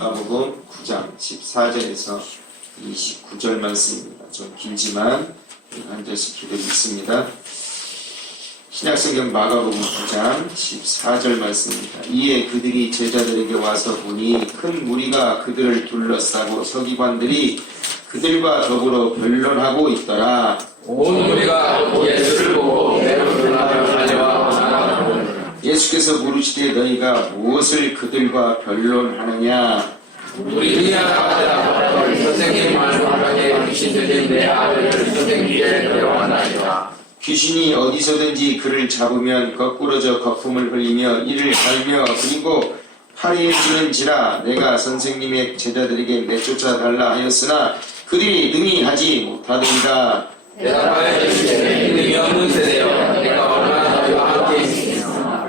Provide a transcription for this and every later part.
마가복음 9장 14절에서 29절 말씀입니다. 좀 길지만 한 절씩 기도 있습니다. 신약성경 마가복음 9장 14절 말씀입니다. 이에 그들이 제자들에게 와서 보니 큰 무리가 그들을 둘러싸고 서기관들이 그들과 더불어 변론하고 있더라. 온 무리가 예수를 보고 매우 놀라며 달려와 나아가더라. 예수께서 물으시되 너희가 무엇을 그들과 변론하느냐? 우리야 아들아, 선생님 말씀하게 귀신 들린 내 아들을 선생님께 데려왔나이다. 귀신이 어디서든지 그를 잡으면 거꾸러져 거품을 흘리며 이를 갈며 그리고 파리에 주는지라. 내가 선생님의 제자들에게 내쫓아 달라 하였으나 그들이 능히 하지 못하더이다. 대답하여 이르시되 능히 없는 세대여, 내가 얼마나 너희와 함께 있으며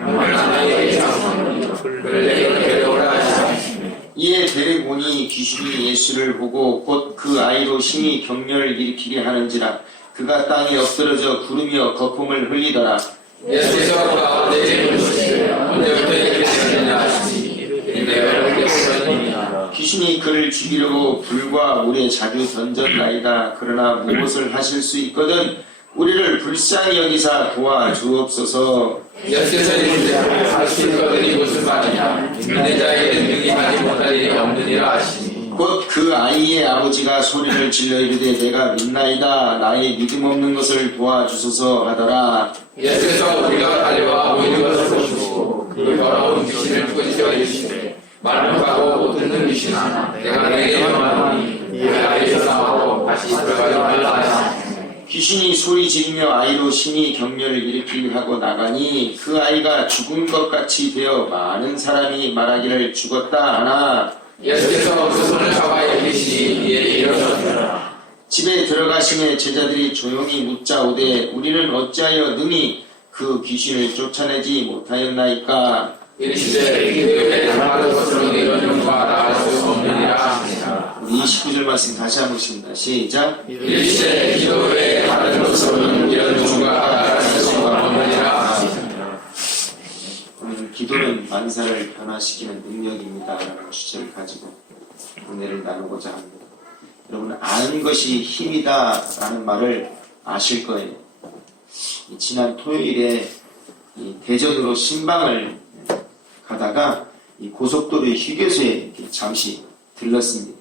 얼마나 너희에게 장성하며 그를 내게 데려오라 하시니. 이에 데리고 오니 귀신이 예수를 보고 곧 그 아이로 심히 격려를 일으키게 하는지라. 그가 땅에 엎드러져 구르며 거품을 흘리더라. 예수께서 가운데 물으시되 언제부터 이렇게 되었느냐 하시니 내가 이렇게 보았느니라. 귀신이 그를 죽이려고 불과 물에 자주 던졌나이다. 그러나 무엇을 하실 수 있거든 우리를 불쌍히 여기사 도와주옵소서. 예수께서 이르시되 하실 것들이 무슨 말이냐. 믿는 자에게 능히 하지 못할 일이 없느니라 하시니. 곧 그 아이의 아버지가 소리를 질러 이르되 내가 믿나이다. 나의 믿음 없는 것을 도와주소서 하더라. 예수께서 우리가 달려와 모이는 것을 보시고 그 더러운 귀신을 꾸짖어 이르시되 말하고 못 듣는 귀신아, 내가 내게 말하니 이 아이에서 나오고 다시 들어가지 말라 하시니. 귀신이 소리 지르며 아이로 심히 격려를 일으키려 하고 나가니 그 아이가 죽은 것 같이 되어 많은 사람이 말하기를 죽었다 하나. 예수께서 그 손을 잡아 일으키시니 이에 일어서더라. 집에 들어가심에 제자들이 조용히 묻자오되 우리는 어찌하여 능히 그 귀신을 쫓아내지 못하였나이까? 이르시되 기도에 다른 것으로 이런 용과 나을 수 없느니라 하시니라. 우리 29절 말씀 다시 한번 보겠습니다. 시작. 이르시되 기도에 다른 것으로는 이런 용과 나을 수 없느니라 하시니라. 오늘 기도는 만사를 변화시키는 능력입니다. 라는 주제를 가지고 은혜를 나누고자 합니다. 여러분, 아는 것이 힘이다 라는 말을 아실 거예요. 지난 토요일에 대전으로 신방을 가다가 고속도로 휴게소에 잠시 들렀습니다.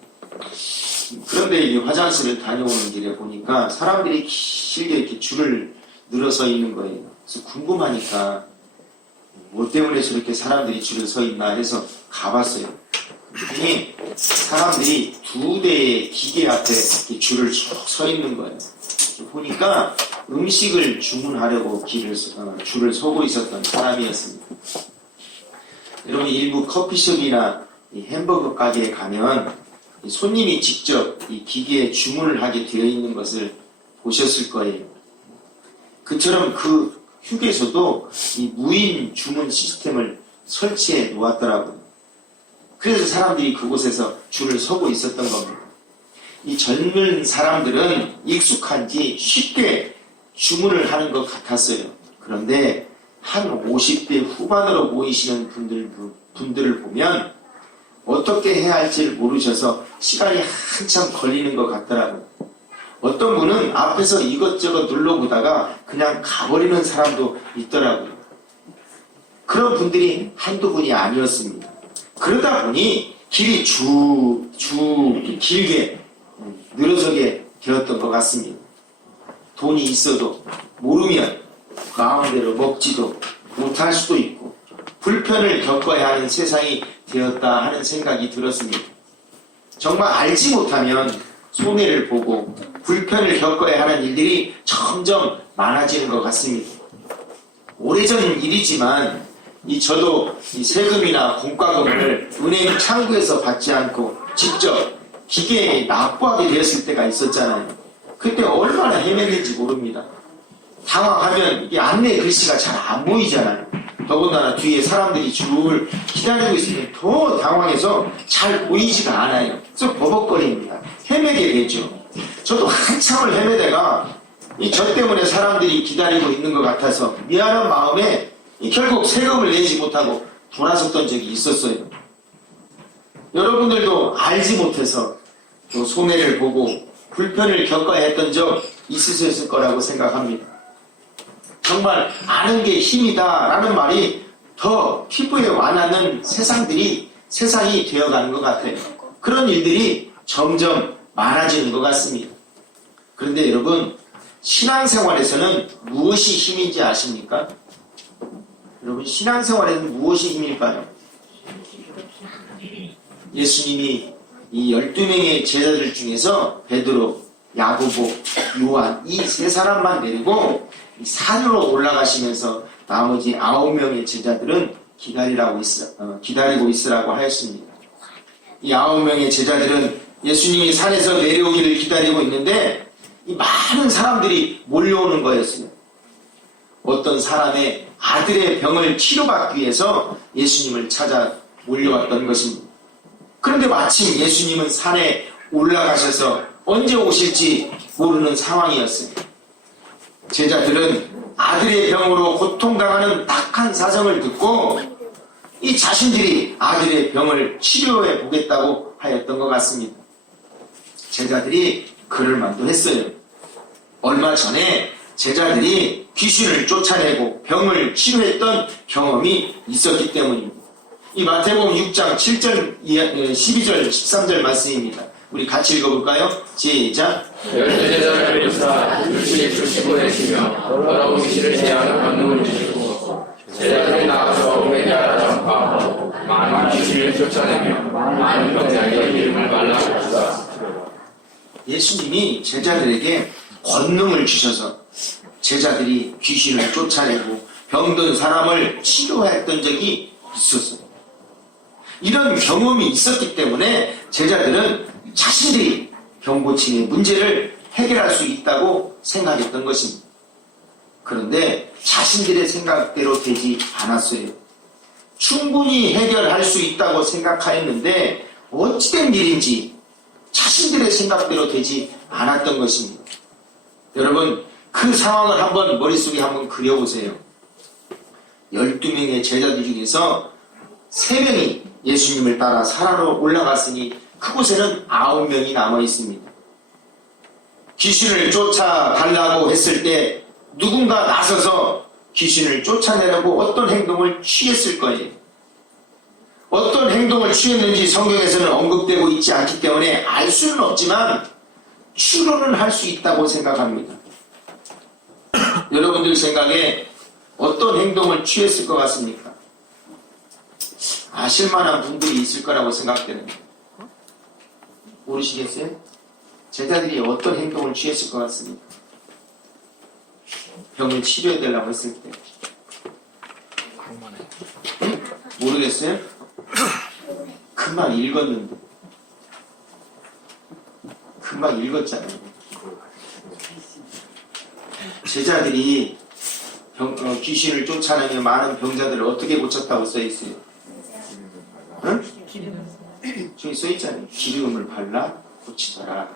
그런데 화장실을 다녀오는 길에 보니까 사람들이 길게 이렇게 줄을 늘어서 있는 거예요. 그래서 궁금하니까 뭐 때문에 저렇게 사람들이 줄을 서 있나 해서 가봤어요. 그랬더니 사람들이 2대의 기계 앞에 이렇게 줄을 쭉 서 있는 거예요. 보니까 음식을 주문하려고 줄을 서고 있었던 사람이었습니다. 여러분, 일부 커피숍이나 햄버거 가게에 가면 손님이 직접 이 기계에 주문을 하게 되어 있는 것을 보셨을 거예요. 그처럼 그 휴게소도 이 무인 주문 시스템을 설치해 놓았더라고요. 그래서 사람들이 그곳에서 줄을 서고 있었던 겁니다. 이 젊은 사람들은 익숙한지 쉽게 주문을 하는 것 같았어요. 그런데 한 50대 후반으로 보이시는 분들을 보면 어떻게 해야 할지를 모르셔서 시간이 한참 걸리는 것 같더라고요. 어떤 분은 앞에서 이것저것 눌러보다가 그냥 가버리는 사람도 있더라고요. 그런 분들이 한두 분이 아니었습니다. 그러다 보니 길이 길게 늘어서게 되었던 것 같습니다. 돈이 있어도 모르면 마음대로 먹지도 못할 수도 있고 불편을 겪어야 하는 세상이 되었다 하는 생각이 들었습니다. 정말 알지 못하면 손해를 보고 불편을 겪어야 하는 일들이 점점 많아지는 것 같습니다. 오래전 일이지만 저도 세금이나 공과금을 은행 창구에서 받지 않고 직접 기계에 납부하게 되었을 때가 있었잖아요. 그때 얼마나 헤맸는지 모릅니다. 당황하면 이게 안내 글씨가 잘 안 보이잖아요. 더군다나 뒤에 사람들이 줄 기다리고 있으면 더 당황해서 잘 보이지가 않아요. 그래서 버벅거립니다. 헤매게 되죠. 저도 한참을 헤매다가 저 때문에 사람들이 기다리고 있는 것 같아서 미안한 마음에 결국 세금을 내지 못하고 돌아섰던 적이 있었어요. 여러분들도 알지 못해서 또 손해를 보고 불편을 겪어야 했던 적 있으셨을 거라고 생각합니다. 정말 아는 게 힘이다 라는 말이 더 피부에 와닿는 세상이 되어가는 것 같아요. 그런 일들이 점점 많아지는 것 같습니다. 그런데 여러분, 신앙생활에서는 무엇이 힘인지 아십니까? 여러분, 신앙생활에는 무엇이 힘일까요? 예수님이 이 12명의 제자들 중에서 베드로, 야고보, 요한 이 세 사람만 내리고 산으로 올라가시면서 나머지 9명의 제자들은 기다리고 있으라고 하였습니다. 이 9명의 제자들은 예수님이 산에서 내려오기를 기다리고 있는데 이 많은 사람들이 몰려오는 거였어요. 어떤 사람의 아들의 병을 치료받기 위해서 예수님을 찾아 몰려왔던 것입니다. 그런데 마침 예수님은 산에 올라가셔서 언제 오실지 모르는 상황이었어요. 제자들은 아들의 병으로 고통당하는 딱한 사정을 듣고 이 자신들이 아들의 병을 치료해 보겠다고 하였던 것 같습니다. 제자들이 그럴 만도 했어요. 얼마 전에 제자들이 귀신을 쫓아내고 병을 치료했던 경험이 있었기 때문입니다. 이 마태복음 6장 7절, 12절, 13절 말씀입니다. 우리 같이 읽어볼까요? 시작. 12제자를 부르사 둘씩 둘씩 보내시며 더러운 귀신을 제하는 권능을 주시고 제자들이 나가서 회개하라 전파하고 많은 귀신을 쫓아내며 많은 병자에게 이름을 말라고 하시다. 예수님이 제자들에게 권능을 주셔서 제자들이 귀신을 쫓아내고 병든 사람을 치료했던 적이 있었어요. 이런 경험이 있었기 때문에 제자들은 자신들이 병고침의 문제를 해결할 수 있다고 생각했던 것입니다. 그런데 자신들의 생각대로 되지 않았어요. 충분히 해결할 수 있다고 생각하였는데 어찌된 일인지 자신들의 생각대로 되지 않았던 것입니다. 여러분, 그 상황을 한번 머릿속에 한번 그려보세요. 12명의 제자들 중에서 3명이 예수님을 따라 산으로 올라갔으니 그곳에는 9명이 남아 있습니다. 귀신을 쫓아달라고 했을 때 누군가 나서서 귀신을 쫓아내려고 어떤 행동을 취했을 거예요. 어떤 행동을 취했는지 성경에서는 언급되고 있지 않기 때문에 알 수는 없지만 추론은 할 수 있다고 생각합니다. 여러분들 생각에 어떤 행동을 취했을 것 같습니까? 아실만한 분들이 있을 거라고 생각되는데 모르시겠어요? 제자들이 어떤 행동을 취했을 것 같습니까? 병을 치료해달라고 했을 때 모르겠어요? 금방 읽었는데 금방 읽었잖아요. 제자들이 귀신을 쫓아내며 많은 병자들을 어떻게 고쳤다고 써있어요? 응? 저기 써있잖아요. 기름을 발라 고치더라.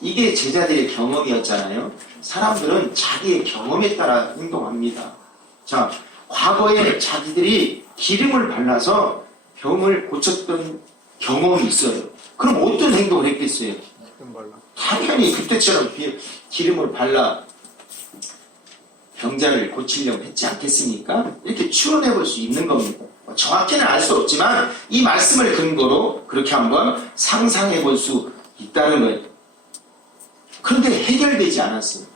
이게 제자들의 경험이었잖아요. 사람들은 자기의 경험에 따라 행동합니다. 자, 과거에 자기들이 기름을 발라서 병을 고쳤던 경험이 있어요. 그럼 어떤 행동을 했겠어요? 당연히 그때처럼 기름을 발라 병자를 고치려고 했지 않겠습니까? 이렇게 추론해 볼 수 있는 겁니다. 정확히는 알 수 없지만 이 말씀을 근거로 그렇게 한번 상상해 볼 수 있다는 거예요. 그런데 해결되지 않았어요.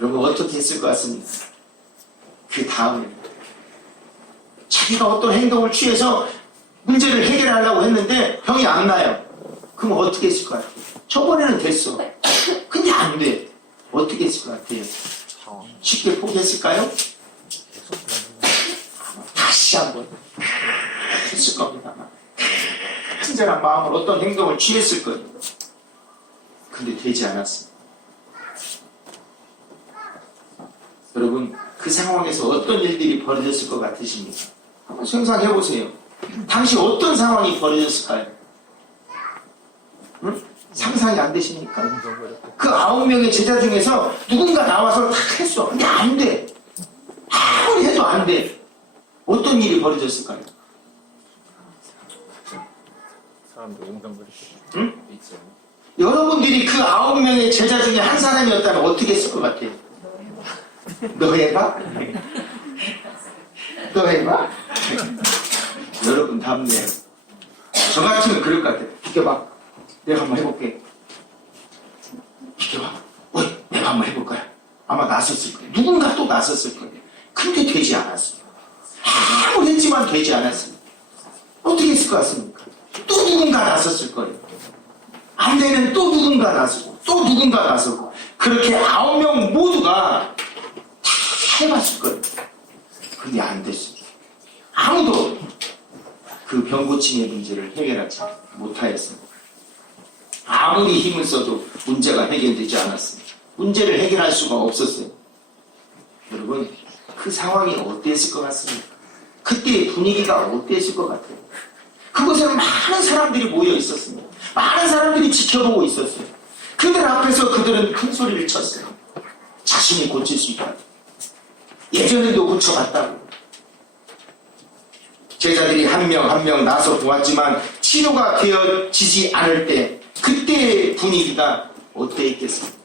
여러분 어떻게 했을 것 같습니까? 그 다음에 자기가 어떤 행동을 취해서 문제를 해결하려고 했는데 병이 안 나요. 그럼 어떻게 했을 것 같아요? 저번에는 됐어. 근데 안 돼. 어떻게 했을 것 같아요? 쉽게 포기했을까요? 다시 한번 했을 겁니다. 친절한 마음으로 어떤 행동을 취했을 거예요. 근데 되지 않았습니다. 여러분, 그 상황에서 어떤 일들이 벌어졌을 것 같으십니까? 한번 상상해 보세요. 당시 어떤 상황이 벌어졌을까요? 응? 상상이 안 되십니까? 그 9명의 제자 중에서 누군가 나와서 탁 했어. 근데 안 돼. 아무리 해도 안 돼. 어떤 일이 벌어졌을까요? 사람들 옹담부리 응? 있죠. 여러분들이 그 9명의 제자 중에 한 사람이었다면 어떻게 했을 것 같아요? 너 해봐? 너 해봐? 여러분 답네요. 저 같으면 그럴 것 같아요. 비켜봐. 내가 한번 해볼게. 비켜봐. 어이, 내가 한번 해볼 거야. 아마 나섰을 거예요. 누군가 또 나섰을 거예요. 근데 되지 않았어요. 아무리 했지만 되지 않았어요. 어떻게 했을 것 같습니까? 또 누군가 나섰을 거예요. 안 되면 또 누군가 나서고 또 누군가 나서고 그렇게 9명 모두가 다 해봤을 거예요. 근데 안 됐어요. 아무도 그 병 고침의 문제를 해결하지 못하였습니다. 아무리 힘을 써도 문제가 해결되지 않았습니다. 문제를 해결할 수가 없었어요. 여러분 그 상황이 어땠을 것 같습니까? 그때의 분위기가 어땠을 것 같아요? 그곳에는 많은 사람들이 모여 있었습니다. 많은 사람들이 지켜보고 있었어요. 그들 앞에서 그들은 큰 소리를 쳤어요. 자신이 고칠 수 있다고. 예전에도 고쳐봤다고. 제자들이 한 명 한 명 나서 보았지만 치료가 되어지지 않을 때 그때의 분위기가 어땠겠습니까?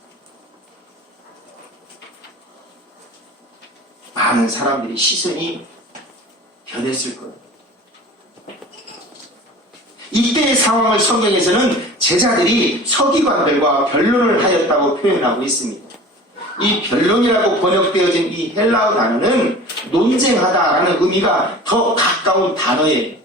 많은 사람들이 시선이 변했을 거예요. 이때의 상황을 성경에서는 제자들이 서기관들과 변론을 하였다고 표현하고 있습니다. 이 변론이라고 번역되어진 이 헬라어 단어는 논쟁하다라는 의미가 더 가까운 단어예요.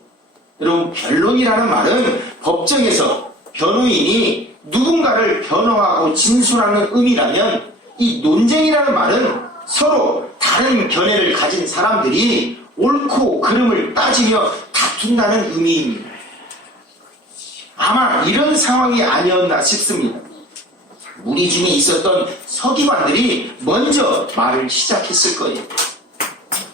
여러분 변론이라는 말은 법정에서 변호인이 누군가를 변호하고 진술하는 의미라면 이 논쟁이라는 말은 서로 다른 견해를 가진 사람들이 옳고 그름을 따지며 다툰다는 의미입니다. 아마 이런 상황이 아니었나 싶습니다. 무리 중에 있었던 서기관들이 먼저 말을 시작했을 거예요.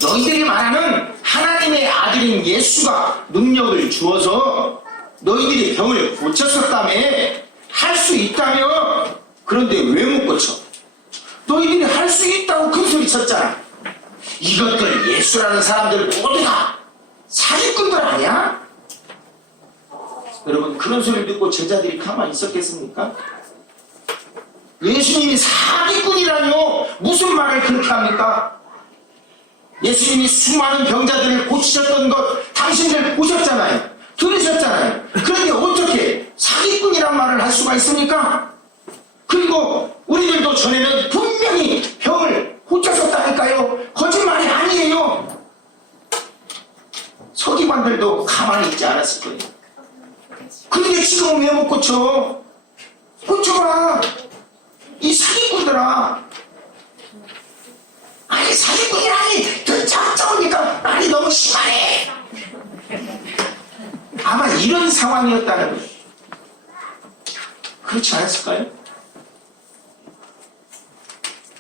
너희들이 말하는 하나님의 아들인 예수가 능력을 주어서 너희들이 병을 고쳤었다며 할 수 있다며 그런데 왜 못 고쳐? 너희들이 할 수 있다고 큰 소리 쳤잖아. 이것들 예수라는 사람들 모두 다 사기꾼들 아니야? 여러분 그런 소리를 듣고 제자들이 가만히 있었겠습니까? 예수님이 사기꾼이라뇨? 무슨 말을 그렇게 합니까? 예수님이 수많은 병자들을 고치셨던 것 당신들 보셨잖아요. 들으셨잖아요. 그런데 어떻게 사기꾼이란 말을 할 수가 있습니까? 그리고 우리들도 전에는 분명히 병을 고쳤었다니까요. 거짓말이 아니에요. 서기관들도 가만히 있지 않았을 거예요. 근데 지금 왜 못 고쳐? 고쳐봐. 이 사기꾼들아. 아니 사기꾼이라니 작정하니까 말이 너무 심하네. 아마 이런 상황이었다는 거예요. 그렇지 않았을까요?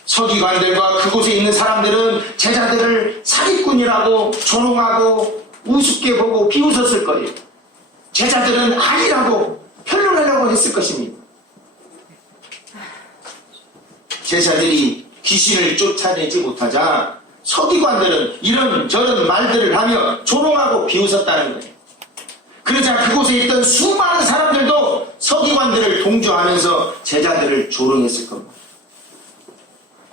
서기관들과 그곳에 있는 사람들은 제자들을 사기꾼이라고 조롱하고 우습게 보고 비웃었을 거예요. 제자들은 아니라고 변론하려고 했을 것입니다. 제자들이 귀신을 쫓아내지 못하자 서기관들은 이런저런 말들을 하며 조롱하고 비웃었다는 거예요. 그러자 그곳에 있던 수많은 사람들도 서기관들을 동조하면서 제자들을 조롱했을 겁니다.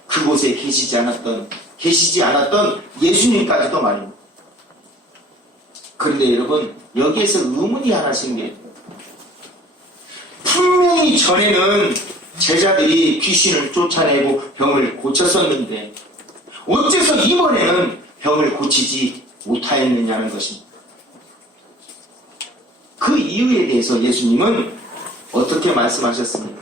그곳에 계시지 않았던 예수님까지도 말입니다. 그런데 여러분 여기에서 의문이 하나 생겨요. 분명히 전에는 제자들이 귀신을 쫓아내고 병을 고쳤었는데 어째서 이번에는 병을 고치지 못하였느냐는 것입니다. 그 이유에 대해서 예수님은 어떻게 말씀하셨습니까?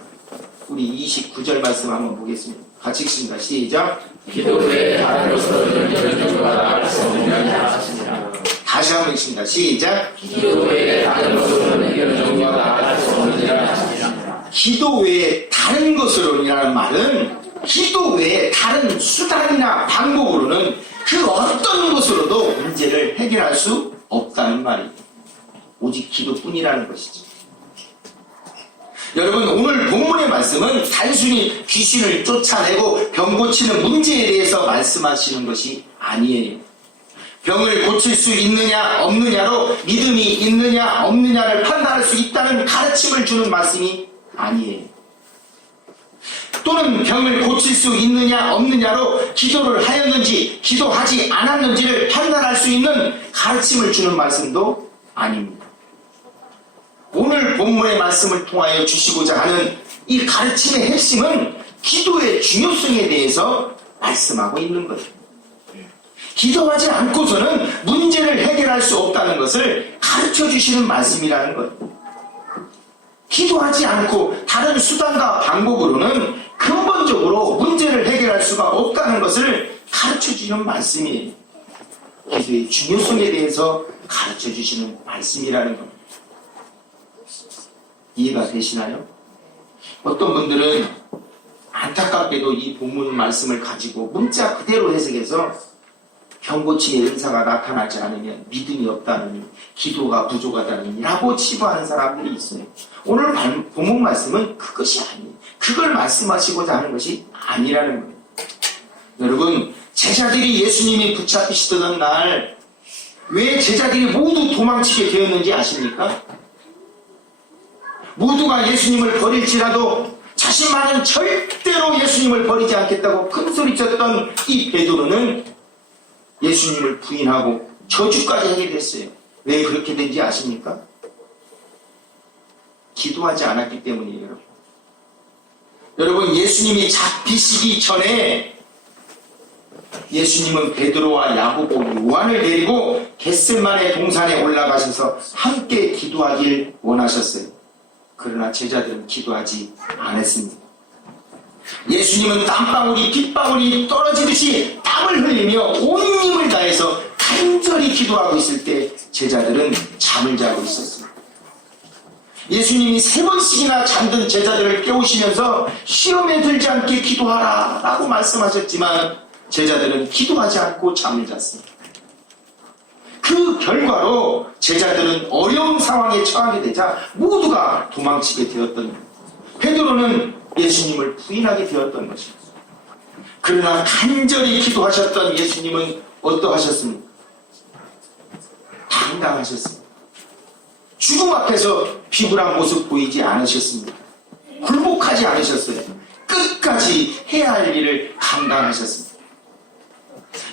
우리 29절 말씀 한번 보겠습니다. 같이 읽습니다. 시작. 기도에 다른 것으로 연결받아 할 수 없는 하시니라. 다시 한번 읽습니다. 시작. 기도 외에 다른 것으로는 연결받아 할 수 없느니라 하시니라. 기도 외에 다른 것으로라는 말은 기도 외에 다른 수단이나 방법으로는 그 어떤 것으로도 문제를 해결할 수 없다는 말입니다. 오직 기도뿐이라는 것이죠. 여러분 오늘 본문의 말씀은 단순히 귀신을 쫓아내고 병 고치는 문제에 대해서 말씀하시는 것이 아니에요. 병을 고칠 수 있느냐 없느냐로 믿음이 있느냐 없느냐를 판단할 수 있다는 가르침을 주는 말씀이 아니에요. 또는 병을 고칠 수 있느냐 없느냐로 기도를 하였는지 기도하지 않았는지를 판단할 수 있는 가르침을 주는 말씀도 아닙니다. 오늘 본문의 말씀을 통하여 주시고자 하는 이 가르침의 핵심은 기도의 중요성에 대해서 말씀하고 있는 거예요. 기도하지 않고서는 문제를 해결할 수 없다는 것을 가르쳐 주시는 말씀이라는 거예요. 기도하지 않고 다른 수단과 방법으로는 근본적으로 문제를 해결할 수가 없다는 것을 가르쳐 주시는 말씀이에요. 기도의 중요성에 대해서 가르쳐 주시는 말씀이라는 겁니다. 이해가 되시나요? 어떤 분들은 안타깝게도 이 본문 말씀을 가지고 문자 그대로 해석해서 병고침의 은사가 나타나지 않으면 믿음이 없다느니 기도가 부족하다느니 라고 치부하는 사람들이 있어요. 오늘 본문 말씀은 그것이 아니에요. 그걸 말씀하시고자 하는 것이 아니라는 거예요. 여러분, 제자들이 예수님이 붙잡히시던 날 왜 제자들이 모두 도망치게 되었는지 아십니까? 모두가 예수님을 버릴지라도 자신만은 절대로 예수님을 버리지 않겠다고 큰소리쳤던 이 베드로는 예수님을 부인하고 저주까지 하게 됐어요. 왜 그렇게 된지 아십니까? 기도하지 않았기 때문이에요, 여러분. 여러분, 예수님이 잡히시기 전에 예수님은 베드로와 야고보, 요한을 데리고 겟세마네 동산에 올라가셔서 함께 기도하길 원하셨어요. 그러나 제자들은 기도하지 않았습니다. 예수님은 땀방울이 빗방울이 떨어지듯이 땀을 흘리며 온 힘을 다해서 간절히 기도하고 있을 때 제자들은 잠을 자고 있었습니다. 예수님이 3번씩이나 잠든 제자들을 깨우시면서 시험에 들지 않게 기도하라 라고 말씀하셨지만 제자들은 기도하지 않고 잠을 잤습니다. 그 결과로 제자들은 어려운 상황에 처하게 되자 모두가 도망치게 되었던 겁니다. 베드로는 예수님을 부인하게 되었던 것입니다. 그러나 간절히 기도하셨던 예수님은 어떠하셨습니까? 당당하셨습니다. 죽음 앞에서 비굴한 모습 보이지 않으셨습니다. 굴복하지 않으셨어요. 끝까지 해야 할 일을 감당하셨습니다.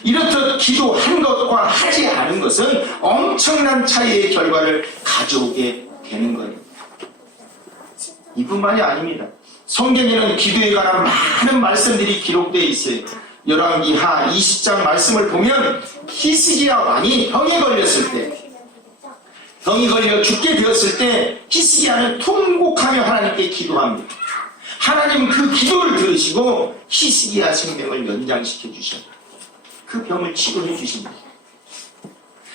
이렇듯 기도한 것과 하지 않은 것은 엄청난 차이의 결과를 가져오게 되는 거예요. 이뿐만이 아닙니다. 성경에는 기도에 관한 많은 말씀들이 기록되어 있어요. 열왕기하 20장 말씀을 보면 히스기야 왕이 병에 걸렸을 때, 병이 걸려 죽게 되었을 때 히스기야는 통곡하며 하나님께 기도합니다. 하나님은 그 기도를 들으시고 히스기야 생명을 연장시켜 주셨다. 그 병을 치료해 주십니다.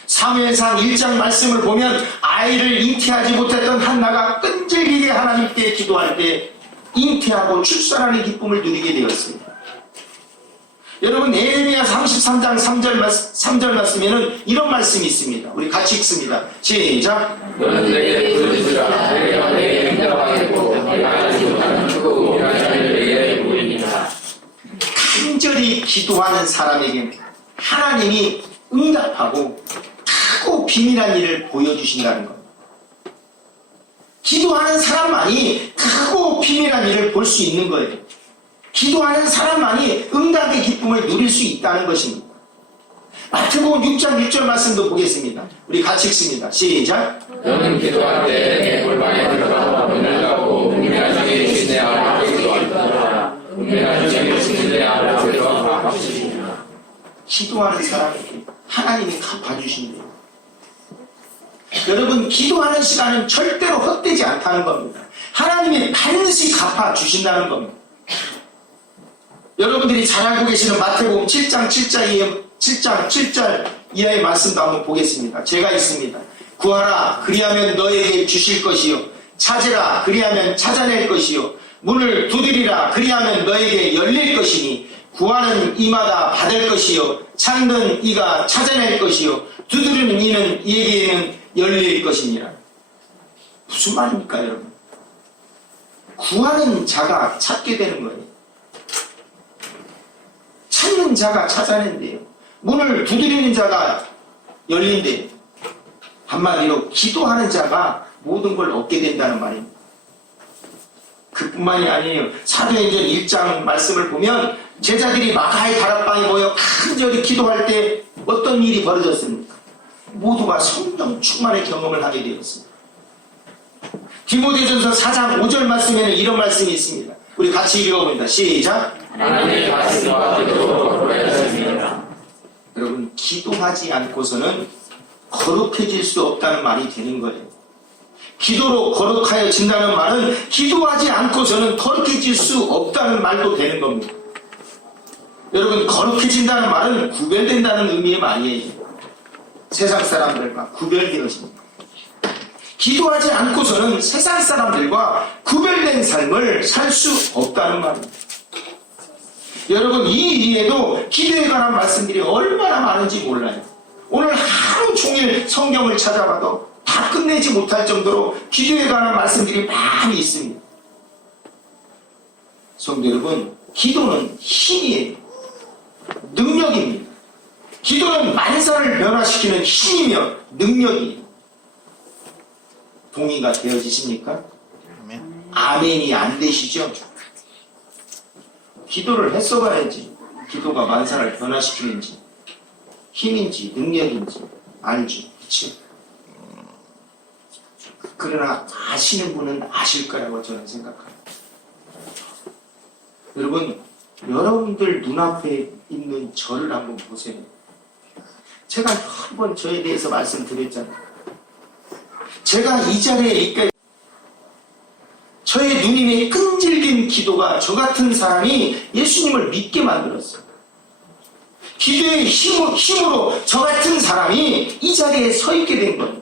사무엘상 1장 말씀을 보면 아이를 잉태하지 못했던 한나가 끈질기게 하나님께 기도할 때 잉태하고 출산하는 기쁨을 누리게 되었습니다. 여러분, 에레미야 33장 3절 말씀에는 이런 말씀이 있습니다. 우리 같이 읽습니다. 시작. 너는 내게 부르짖으라. 내가 내게 응답하겠고 내가 알지 못하는 크고 미련한 일을 내게 보이니라. 간절히 기도하는 사람에게는 하나님이 응답하고 크고 비밀한 일을 보여주신다는 겁니다. 기도하는 사람만이 크고 비밀한 일을 볼 수 있는 거예요. 기도하는 사람만이 응답의 기쁨을 누릴 수 있다는 것입니다. 마태복음 6장 6절 말씀도 보겠습니다. 우리 같이 읽습니다. 시작. 너는 기도할 때 골방에 들어가 문을 닫고 은밀한 중에 계신 내 아버지께 기도하라. 은밀한 중에 계신 내 아버지께서 갚으시리라. 기도하는 사람에게 하나님이 갚아주신대요. 여러분, 기도하는 시간은 절대로 헛되지 않다는 겁니다. 하나님이 반드시 갚아주신다는 겁니다. 여러분들이 잘 알고 계시는 마태복음 7장 7절 이하의 말씀도 한번 보겠습니다. 제가 있습니다. 구하라 그리하면 너에게 주실 것이요, 찾으라 그리하면 찾아낼 것이요, 문을 두드리라 그리하면 너에게 열릴 것이니 구하는 이마다 받을 것이요, 찾는 이가 찾아낼 것이요, 두드리는 이는 이에게는 열릴 것이니라. 무슨 말입니까, 여러분? 구하는 자가 찾게 되는 거예요. 찾는 자가 찾아낸대요. 문을 두드리는 자가 열린대. 한마디로 기도하는 자가 모든 걸 얻게 된다는 말입니다. 그뿐만이 아니에요. 사도행전 1장 말씀을 보면 제자들이 마가의 다락방에 모여 간절히 기도할 때 어떤 일이 벌어졌습니까? 모두가 성령 충만의 경험을 하게 되었습니다. 디모데전서 4장 5절 말씀에는 이런 말씀이 있습니다. 우리 같이 읽어봅니다. 시작. 하나님의 말씀과 기도로 거룩해졌습니다. 여러분, 기도하지 않고서는 거룩해질 수 없다는 말이 되는 거예요. 기도로 거룩하여진다는 말은 기도하지 않고서는 거룩해질 수 없다는 말도 되는 겁니다. 여러분, 거룩해진다는 말은 구별된다는 의미의 말이에요. 세상 사람들과 구별되어집니다. 기도하지 않고서는 세상 사람들과 구별된 삶을 살 수 없다는 말입니다. 여러분, 이 위에도 기도에 관한 말씀들이 얼마나 많은지 몰라요. 오늘 하루 종일 성경을 찾아봐도 다 끝내지 못할 정도로 기도에 관한 말씀들이 많이 있습니다. 성도 여러분, 기도는 힘이에요. 능력입니다. 기도는 만사를 변화시키는 힘이며 능력이에요. 동의가 되어지십니까? 아멘이 안 되시죠? 기도를 했어봐야지 기도가 만사를 변화시키는지 힘인지 능력인지 알죠. 그렇죠? 그러나 아시는 분은 아실 거라고 저는 생각합니다. 여러분, 여러분들 눈앞에 있는 저를 한번 보세요. 제가 한 번 저에 대해서 말씀드렸잖아요. 제가 이 자리에 있게 저의 누님의 끈질긴 기도가 저 같은 사람이 예수님을 믿게 만들었어요. 기도의 힘으로 저 같은 사람이 이 자리에 서 있게 된 거예요.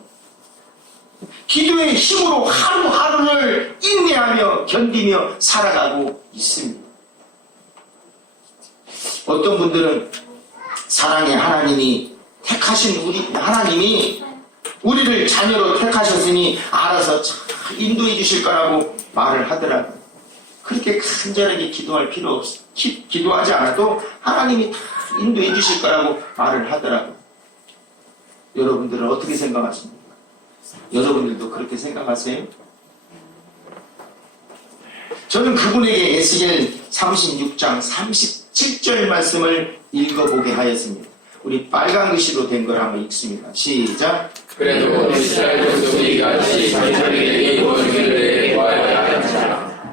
기도의 힘으로 하루하루를 인내하며 견디며 살아가고 있습니다. 어떤 분들은 사랑의 하나님이 택하신 하나님이 우리를 자녀로 택하셨으니 알아서 잘 인도해 주실 거라고 말을 하더라고요. 그렇게 간절하게 기도할 필요 없어. 기도하지 않아도 하나님이 다 인도해 주실 거라고 말을 하더라고요. 여러분들은 어떻게 생각하십니까? 여러분들도 그렇게 생각하세요? 저는 그분에게 에스겔 36장 37절 말씀을 읽어보게 하였습니다. 우리 빨간 글씨로 된 걸 한번 읽습니다. 시작. 그래도 이스라엘 종족이 같이 자기들에게 이루어진 일을 구하여야 한다.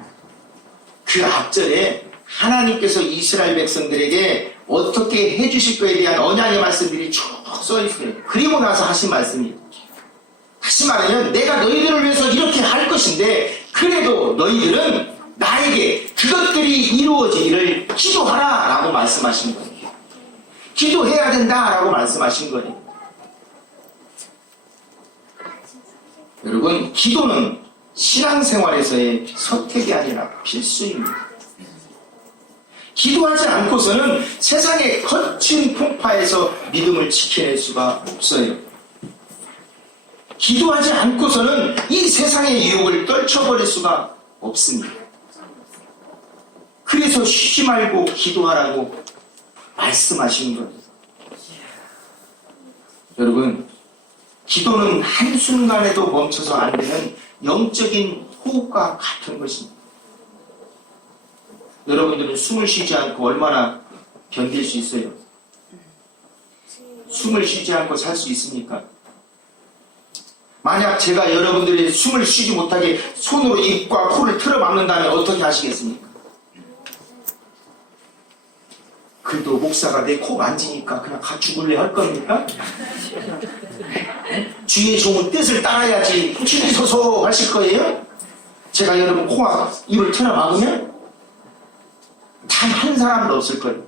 그 앞절에 하나님께서 이스라엘 백성들에게 어떻게 해주실 거에 대한 언약의 말씀들이 쭉 써있어요. 그리고 나서 하신 말씀이에요. 다시 말하면 내가 너희들을 위해서 이렇게 할 것인데 그래도 너희들은 나에게 그것들이 이루어지기를 기도하라 라고 말씀하신 거예요. 기도해야 된다 라고 말씀하신 거예요. 여러분, 기도는 신앙생활에서의 선택이 아니라 필수입니다. 기도하지 않고서는 세상의 거친 풍파에서 믿음을 지켜낼 수가 없어요. 기도하지 않고서는 이 세상의 유혹을 떨쳐버릴 수가 없습니다. 그래서 쉬지 말고 기도하라고 말씀하신 거예요. 여러분, 기도는 한순간에도 멈춰서 안 되는 영적인 호흡과 같은 것입니다. 여러분들은 숨을 쉬지 않고 얼마나 견딜 수 있어요? 숨을 쉬지 않고 살 수 있습니까? 만약 제가 여러분들이 숨을 쉬지 못하게 손으로 입과 코를 틀어 막는다면 어떻게 하시겠습니까? 그래도 목사가 내 코 만지니까 그냥 죽을래 할 겁니까? 주의 종은 뜻을 따라야지 줄이 서서 하실 거예요? 제가 여러분 코와 입을 틀어 막으면 단 한 사람도 없을 거예요.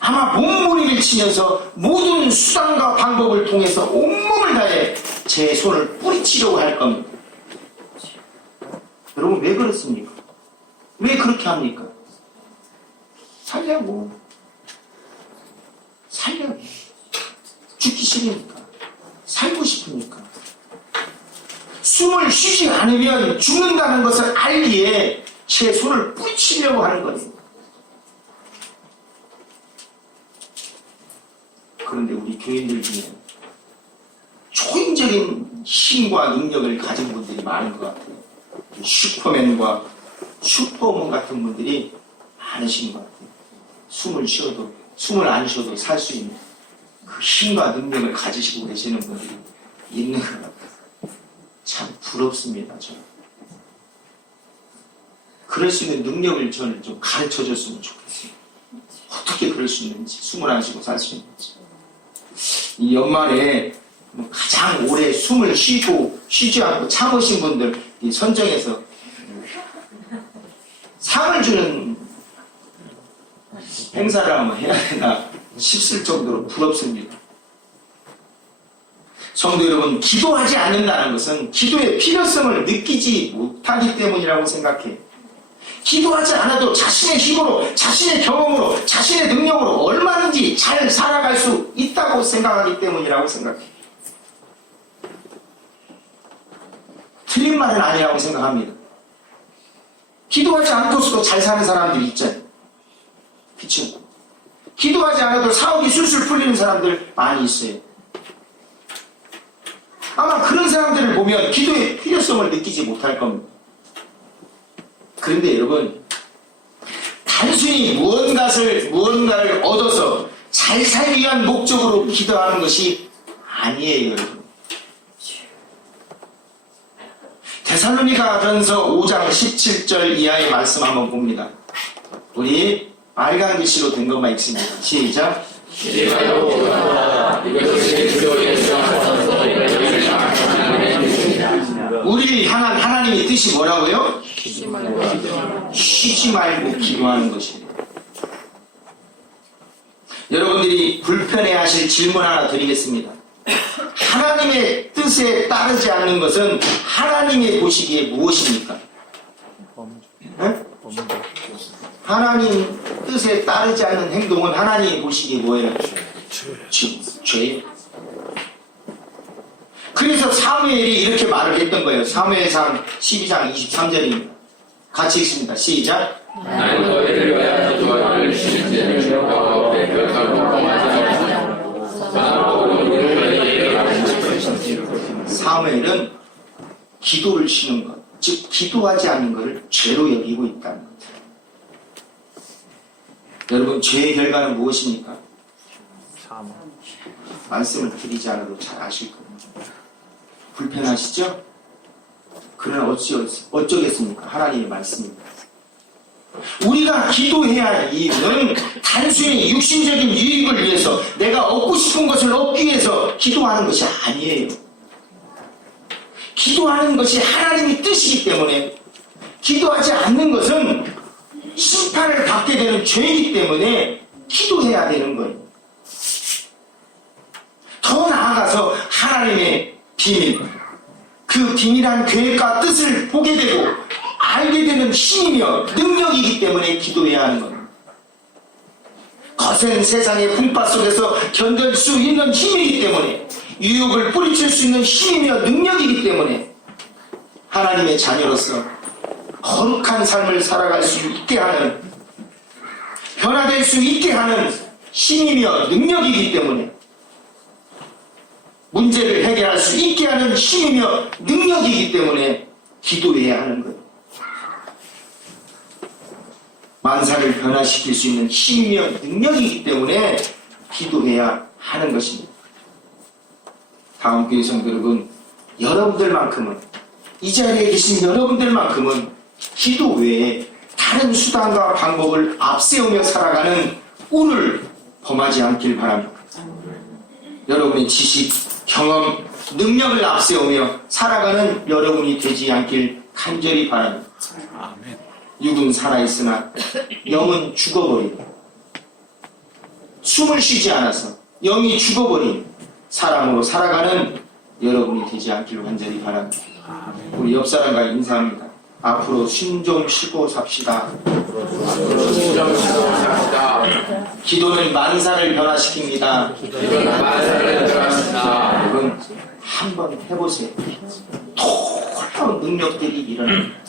아마 몸부림을 치면서 모든 수단과 방법을 통해서 온몸을 다해 제 손을 뿌리치려고 할 겁니다. 여러분, 왜 그렇습니까? 왜 그렇게 합니까? 살려고. 죽기 싫으니까. 살고 싶으니까. 숨을 쉬지 않으면 죽는다는 것을 알기에 제 손을 뿌리치려고 하는 거예요. 그런데 우리 교인들 중에 초인적인 힘과 능력을 가진 분들이 많은 것 같아요. 슈퍼맨과 슈퍼우먼 같은 분들이 많으신 것 같아요. 숨을 안 쉬어도 살 수 있는 그 힘과 능력을 가지시고 계시는 분들이 있는 것 같아요. 참 부럽습니다. 저는. 그럴 수 있는 능력을 저는 좀 가르쳐 줬으면 좋겠어요. 어떻게 그럴 수 있는지, 숨을 안 쉬고 살 수 있는지. 이 연말에 가장 오래 숨을 쉬지 않고 참으신 분들 이 선정해서 상을 주는 행사를 한번 해야 되나 싶을 정도로 부럽습니다. 성도 여러분, 기도하지 않는다는 것은 기도의 필요성을 느끼지 못하기 때문이라고 생각해요. 기도하지 않아도 자신의 힘으로, 자신의 경험으로, 자신의 능력으로 얼마든지 잘 살아갈 수 있다고 생각하기 때문이라고 생각해요. 틀린 말은 아니라고 생각합니다. 기도하지 않고서도 잘 사는 사람들이 있잖아요. 그렇죠? 기도하지 않아도 사업이 술술 풀리는 사람들 많이 있어요. 아마 그런 사람들을 보면 기도의 필요성을 느끼지 못할 겁니다. 그런데 여러분, 단순히 무언가를 얻어서 잘 살기 위한 목적으로 기도하는 것이 아니에요, 여러분. 데살로니가전서 5장 17절 이하의 말씀 한번 봅니다. 우리 빨간 글씨로 된 것만 읽습니다. 시작. 우리를 향한 하나님의 뜻이 뭐라고요? 쉬지 말고 기도하는 것입니다. 여러분들이 불편해하실 질문 하나 드리겠습니다. 하나님의 뜻에 따르지 않는 것은 하나님이 보시기에 무엇입니까? 네? 하나님 뜻에 따르지 않는 행동은 하나님이 보시기에 뭐예요? 죄. 그래서 사무엘이 이렇게 말을 했던 거예요. 사무엘상 12장 23절입니다. 같이 읽습니다. 시작. 나는 너희를 위하여 기도하기를 실제를 주어 내 결과로 범하지 않고 사무엘은 기도를 쉬는 것, 즉 기도하지 않는 것을 죄로 여기고 있다는 것. 여러분, 죄의 결과는 무엇입니까? 말씀을 드리지 않아도 잘 아실 겁니다. 불편하시죠? 그러나 어쩌겠습니까? 하나님의 말씀입니다. 우리가 기도해야 할 이유는 단순히 육신적인 유익을 위해서, 내가 얻고 싶은 것을 얻기 위해서 기도하는 것이 아니에요. 기도하는 것이 하나님의 뜻이기 때문에, 기도하지 않는 것은 심판을 받게 되는 죄이기 때문에 기도해야 되는 거예요. 더 나아가서 하나님의 비밀, 그 비밀한 계획과 뜻을 보게 되고 알게 되는 힘이며 능력이기 때문에 기도해야 하는 겁니다. 거센 세상의 풍파 속에서 견딜 수 있는 힘이기 때문에, 유혹을 뿌리칠 수 있는 힘이며 능력이기 때문에 하나님의 자녀로서 거룩한 삶을 살아갈 수 있게 하는, 변화될 수 있게 하는 힘이며 능력이기 때문에, 문제를 해결할 수 있게 하는 힘이며 능력이기 때문에 기도해야 하는 거예요. 만사를 변화시킬 수 있는 힘이며 능력이기 때문에 기도해야 하는 것입니다. 다음 교회 성도 여러분, 여러분들만큼은, 이 자리에 계신 여러분들만큼은 기도 외에 다른 수단과 방법을 앞세우며 살아가는 꿀을 범하지 않길 바랍니다. 여러분의 지식, 경험, 능력을 앞세우며 살아가는 여러분이 되지 않길 간절히 바랍니다. 육은 살아있으나 영은 죽어버린, 숨을 쉬지 않아서 영이 죽어버린 사람으로 살아가는 여러분이 되지 않기를 간절히 바랍니다. 우리 옆 사람과 인사합니다. 앞으로 숨 좀 쉬고 삽시다. 기도는 만사를 변화시킵니다. 여러분, 한번 해보세요. 놀라운 능력들이 일어납니다.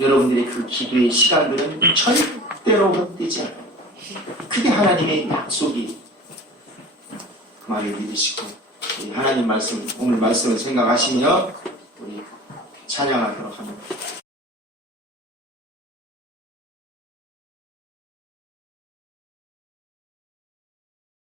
여러분들의 그 기도의 시간들은 절대로 헛되지 않아요. 그게 하나님의 약속이. 말을 믿으시고 이 하나님 말씀, 오늘 말씀을 생각하시며 우리 찬양하도록 합니다.